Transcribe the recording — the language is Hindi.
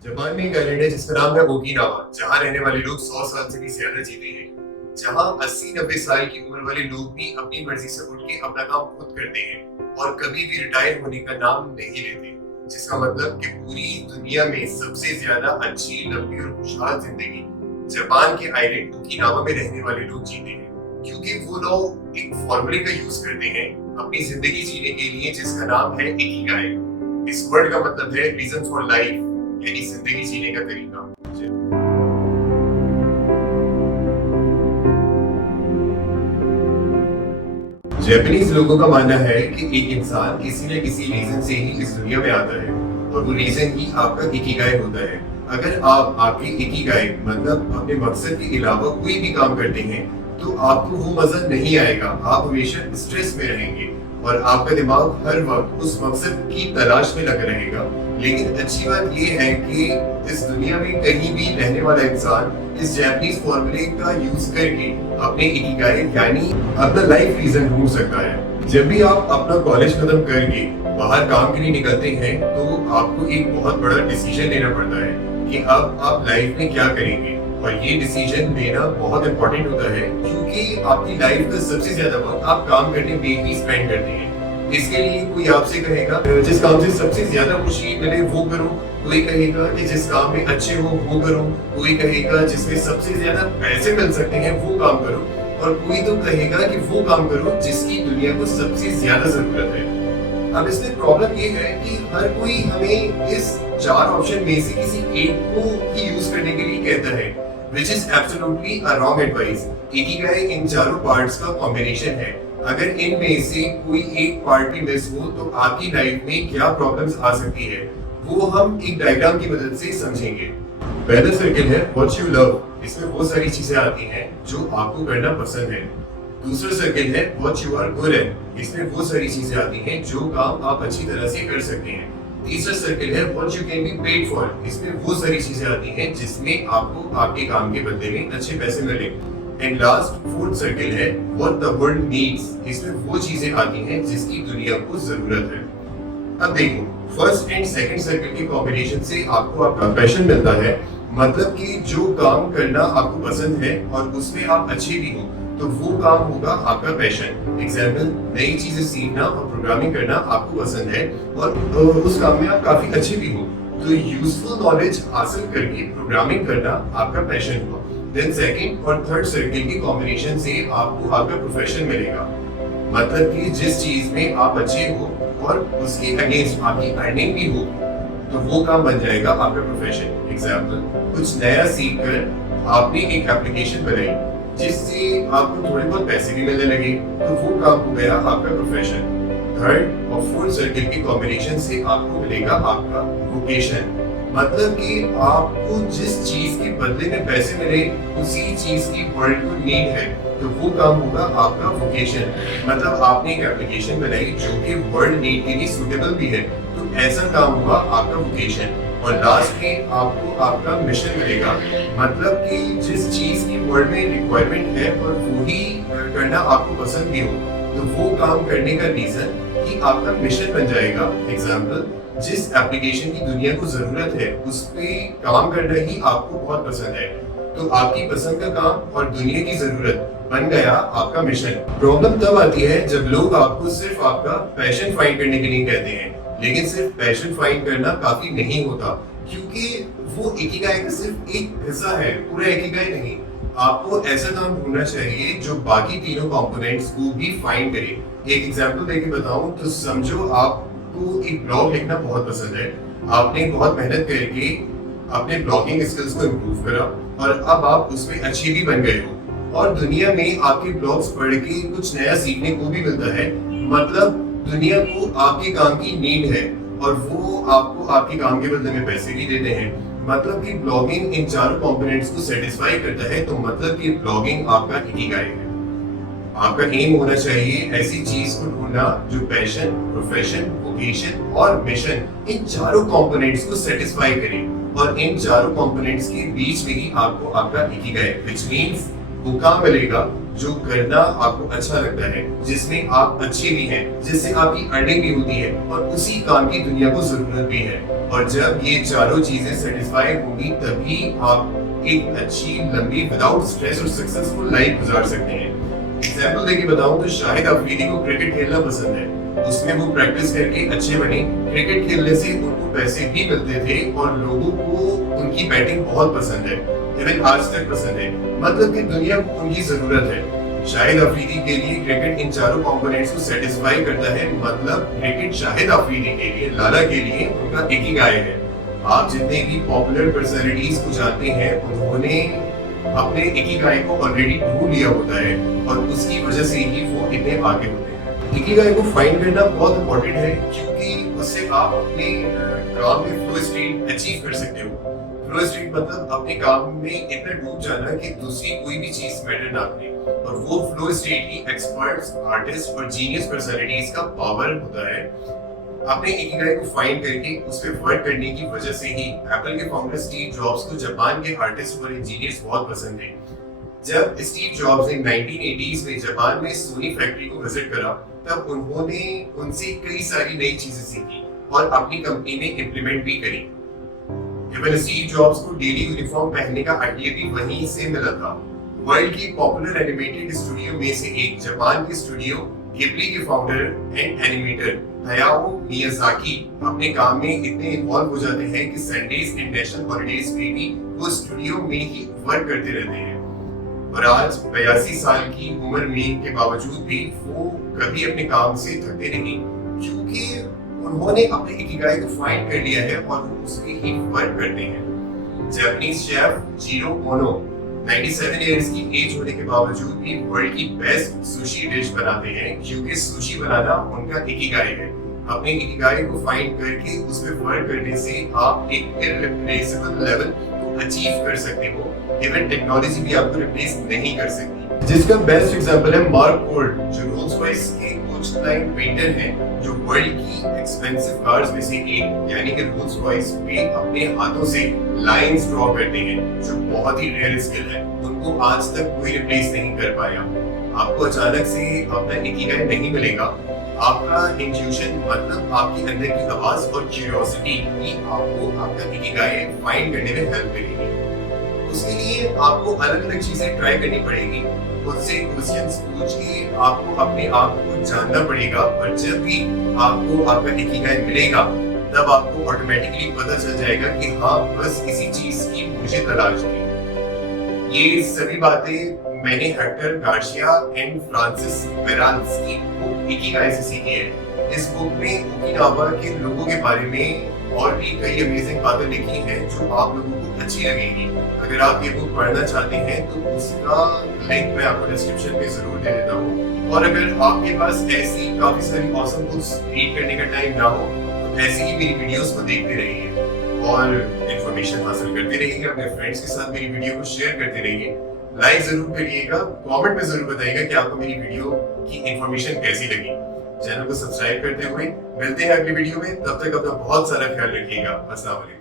जापान में एक आइलैंड है जिसका नाम है ओकिनावा, जहाँ रहने वाले लोग 100 साल से भी ज्यादा जीते हैं। जहाँ 80-90 साल की उम्र वाले लोग भी अपनी मर्जी से उठ के अपना काम खुद करते हैं और कभी भी रिटायर होने का नाम नहीं लेते। जिसका मतलब कि पूरी दुनिया में सबसे ज्यादा अच्छी, लंबी और खुशहाल जिंदगी जापान के आइलैंड ओकिनावा में रहने वाले लोग जीते हैं, क्योंकि वो लोग एक फॉर्मूले का यूज करते हैं अपनी जिंदगी जीने के लिए, जिसका नाम है इकिगाई। इस वर्ड का मतलब है रीजन फॉर लाइफ, यानी जिंदगी जीने का तरीका। जापानीज लोगों का मानना है कि एक इंसान किसी न किसी रीजन से ही इस दुनिया में आता है और वो रीजन ही आपका इकिगाई होता है। अगर आप आपके इकिगाई मतलब अपने मकसद के अलावा कोई भी काम करते हैं तो आपको वो मजा नहीं आएगा, आप हमेशा स्ट्रेस में रहेंगे और आपका दिमाग हर वक्त उस मकसद की तलाश में लगा रहेगा। लेकिन अच्छी बात यह है कि इस दुनिया में कहीं भी रहने वाला इंसान इस जापानीज फॉर्मूले का यूज करके अपने इकिगाई यानी अपना लाइफ रीजन ढूंढ सकता है। जब भी आप अपना कॉलेज खत्म करके बाहर काम के लिए निकलते हैं तो आपको एक बहुत बड़ा डिसीजन लेना पड़ता है कि अब आप लाइफ में क्या करेंगे, और ये डिसीजन लेना बहुत इंपॉर्टेंट होता है क्योंकि आपकी लाइफ का सबसे ज्यादा वक्त आप काम करने में ही स्पेंड करते हैं। इसके लिए कोई आपसे कहेगा जिस काम से सबसे ज्यादा खुशी मिले वो करो, कोई कहेगा कि जिस काम में अच्छे हो वो करो, कोई कहेगा जिसमें सबसे ज्यादा पैसे मिल सकते हैं वो काम करो, और कोई तो कहेगा कि वो काम करो जिसकी दुनिया को सबसे ज्यादा जरूरत है। अब इसमें प्रॉब्लम ये है कि हर कोई हमें इस 4 ऑप्शन में से किसी एक को ही यूज करने के लिए कहता है, which is absolutely a wrong advice। Ikigai इन चारों पार्ट्स का कॉम्बिनेशन है। अगर इनमें से कोई एक पार्ट भी मिस हो तो आपकी लाइफ में क्या प्रॉब्लम्स आ सकती है वो हम एक डायग्राम की मदद से समझेंगे। पहला सर्किल है व्हाट यू लव, इसमें वो सारी चीजें आती हैं जो आपको करना पसंद है। दूसरा सर्किल है what you are good at, इसमें वो सारी चीजें आती हैं जो काम आप अच्छी तरह से कर सकते हैं। तीसरा सर्किल है what you can be paid for, इसमें वो सारी चीजें आती हैं जिसमें आपको आपके काम के बदले में अच्छे पैसे मिले। एंड लास्ट फोर्थ सर्किल है व्हाट द वर्ल्ड नीड्स, इसमें वो चीजें आती हैं जिसकी दुनिया को जरूरत है। अब देखो, फर्स्ट एंड सेकंड सर्किल के कॉम्बिनेशन से आपको आपका पैशन मिलता है, मतलब कि जो काम करना आपको पसंद है और उसमें आप अच्छे भी हो तो वो काम होगा आपका पैशन। एग्जाम्पल, नई चीजें सीखना और प्रोग्रामिंग करना आपको पसंद है और उस काम में आप काफी अच्छे भी हो तो यूजफुल नॉलेज हासिल करके प्रोग्रामिंग करना आपका पैशन हुआ। देन सेकंड और थर्ड सर्किल के कॉम्बिनेशन से आपको आपका प्रोफेशन मिलेगा, मतलब कि जिस चीज में आप अच्छे हो और उसके अगेंस्ट आपकी अर्निंग भी हो तो वो काम बन जाएगा आपका प्रोफेशन। एग्जाम्पल, कुछ नया सीखकर आपने एक एप्लीकेशन बनाई जिससे आपको थोड़े बहुत पैसे भी मिलने लगे तो वो काम हो गया आपका प्रोफेशन। थर्ड और फोर्थ सर्किल के कॉम्बिनेशन से आपको मिलेगा आपका वोकेशन, मतलब कि आपको जिस चीज के बदले में पैसे मिले उसी चीज की वर्ल्ड को नीड है तो वो काम होगा आपका वोकेशन। मतलब आपने एक एप्लीकेशन बनाई जो कि वर्ल्ड नीड के लिए सूटेबल भी है तो ऐसा काम हुआ आपका वोकेशन। और लास्ट में आपको आपका मिशन मिलेगा, मतलब कि जिस चीज की वर्ल्ड में रिक्वायरमेंट है और वही करना आपको पसंद भी हो तो वो काम करने का रीजन ही आपका मिशन बन जाएगा। एग्जाम्पल, जिस एप्लीकेशन की दुनिया को जरूरत है उस पे काम करना ही आपको बहुत पसंद है तो आपकी पसंद का काम और दुनिया की जरूरत बन गया आपका मिशन। प्रॉब्लम तब आती है जब लोग आपको सिर्फ आपका पैशन फाइंड करने के लिए कहते हैं, लेकिन सिर्फ पैशन फाइंड करना काफी नहीं होता क्योंकि वो इकिगाई का सिर्फ एक हिस्सा है, पूरा इकिगाई नहीं। आपको ऐसा काम ढूंढना चाहिए जो बाकी तीनों कंपोनेंट्स को भी फाइंड करे। एक एग्जांपल देके बताऊं तो समझो आपको एक ब्लॉग लिखना बहुत पसंद है, आपने बहुत मेहनत करके अपने ब्लॉगिंग स्किल्स को इम्प्रूव करा और अब आप उसमें अच्छे भी बन गए हो और दुनिया में आपके ब्लॉग्स पढ़ के कुछ नया सीखने को भी मिलता है। मतलब दुनिया को आपके काम की नीड है और वो आपको आपके काम के बदले में पैसे भी देते हैं। मतलब कि ब्लॉगिंग इन चारों कंपोनेंट्स को सेटिस्फाई करता है तो मतलब कि ब्लॉगिंग आपका इकिगाई है। आपका एम होना चाहिए ऐसी चीज को ढूंढना जो पैशन, प्रोफेशन, वोकेशन और मिशन इन चारों कंपोनेंट्स को सेटिस्फाई करे और इन चारों कंपोनेंट्स के बीच में ही आपको आपका इकिगाई, व्हिच मींस वो काम मिलेगा जो करना आपको अच्छा लगता है, जिसमें आप अच्छे भी हैं, जिससे आपकी अर्निंग भी होती है और उसी काम की दुनिया को जरूरत भी है। और जब ये चारों चीजें सेटिस्फाई होंगी तभी आप एक अच्छी लंबी विदाउट स्ट्रेस और सक्सेसफुल लाइफ गुजार सकते हैं। एग्जाम्पल देके बताऊं तो शाहिद अफरीदी को क्रिकेट खेलना पसंद है, उसमें वो प्रैक्टिस करके अच्छे बने। क्रिकेट खेलने से उनको पैसे भी मिलते थे और लोगों को उनकी बैटिंग बहुत पसंद है, इवन आज तक पसंद है। मतलब कि दुनिया को उनकी जरूरत है। शाहिद अफरीदी के लिए क्रिकेट इन चारों कंपोनेंट्स को सेटिस्फाई करता है। मतलब क्रिकेट शाहिद अफरीदी के लिए, लाला के लिए उनका इकिगाई है। आप जितने भी पॉपुलर पर्सनालिटीज को जानते हैं उन्होंने अपने इकिगाई को ऑलरेडी ढूंढ लिया होता है और उसकी वजह से ही वो इतने आगे होते हैं। इकिगाई को फाइंड करना बहुत इंपॉर्टेंट है क्योंकि उससे आप अपने काम में फ्लो स्टेट अचीव कर सकते हो। फ्लो स्टेट मतलब अपने काम में इतना डूब जाना कि दूसरी कोई भी चीज मैटर ना करे, और वो फ्लो स्टेट ही एक्सपर्ट्स, आर्टिस्ट और जीनियस पर्सनालिटीज का पावर होता है। अपने इकिगाई को फाइंड करके उस पर वर्क करने की वजह से ही एप्पल के फाउंडर स्टीव जॉब्स को जापान के आर्टिस्ट और इंजीनियर्स बहुत पसंद थे। जब स्टीव जॉब्स ने 1980s में जापान में सोनी फैक्ट्री को विजिट करा तब उन्होंने उनसे कई सारी नई चीजें सीखी और अपनी कंपनी में इम्प्लीमेंट भी करी। इवन स्टीव जॉब्स को डेली यूनिफॉर्म पहनने का आइडिया भी वहीं से मिला था। वर्ल्ड की पॉपुलर एनिमेटेड स्टूडियो में से एक जापान की स्टूडियो गिबली के फाउंडर एंड एनिमेटर हायाओ मियाजाकी अपने काम में इतने इन्वॉल्व हो जाते हैं कि संडेज एंड नेशनल हॉलिडेज पे भी वो स्टूडियो में ही वर्क करते रहते हैं। और आज 82 साल की उम्र में के बावजूद भी वो कभी अपने काम से थकते नहीं, क्योंकि उन्होंने अपने इकिगाई को फाइंड कर लिया है और वो उसके ही वर्क करते हैं। जापानीज शेफ जीरो ओनो 97 इयर्स की एज होने के बावजूद भी वर्ल्ड की बेस्ट सुशी डिश बनाते हैं, क्योंकि सुशी बनाना उनका इकिगाई है। अपने इकिगाई को फाइंड करके उस पर वर्क करने से आप एक इररिप्लेसेबल लेवल को अचीव कर सकते हो। इवन टेक्नोलॉजी भी आपको रिप्लेस नहीं कर सकती। जिसका बेस्ट एग्जांपल है मार्क फोर्ड, जो रोल्स रॉयस के कोच लाइन पेंटर हैं, जो वर्ल्ड की एक्सपेंसिव कार्स में से एक यानी कि रोल्स रॉयस पे अपने हाथों से लाइंस ड्रॉ करते हैं, जो बहुत ही रेयर स्किल है। उनको आज तक कोई रिप्लेस नहीं कर पाया। आपको अचानक से अपना इकिगाई नहीं मिलेगा। आपका इंट्यूशन मतलब आपके अंदर की आवाज और क्यूरियोसिटी ही आपको आपका इकिगाई फाइंड करने में हेल्प करेगी। उसके लिए आपको अलग अलग चीजें ट्राई करनी पड़ेगी, उससे क्वेश्चंस पूछ के आपको अपने आप को जानना पड़ेगा। और जब भी आपको आपका इकिगाई मिलेगा तब आपको ऑटोमेटिकली पता चल जाएगा कि हाँ, बस इसी चीज की मुझे तलाश थी। ये सभी बातें मैंने हेक्टर गार्सिया एंड फ्रांसिस पेराल्स की बुक इकिगाई से सीखी है। इस बुक में ओकिनावा के लोगों के बारे में और भी कई अमेजिंग बातें लिखी हैं जो आप लोगों को अच्छी लगेंगी। अगर आप ये बुक पढ़ना चाहते हैं तो उसका लिंक मैं आपको डिस्क्रिप्शन में जरूर दे देता हूँ। और अगर आपके पास ऐसी काफी सारी ऑसम बुक्स रीड करने का टाइम ना हो तो ऐसी ही मेरी वीडियोस को देखते रहिए और इन्फॉर्मेशन हासिल करते रहिए। अपने फ्रेंड्स के साथ मेरी वीडियो को शेयर करते रहिए। लाइक जरूर करिएगा, कमेंट में जरूर बताइएगा कि आपको मेरी वीडियो की इन्फॉर्मेशन कैसी लगी। चैनल को सब्सक्राइब करते हुए मिलते हैं अगली वीडियो में। तब तक अपना बहुत सारा ख्याल रखिएगा। अस्सलाम वालेकुम।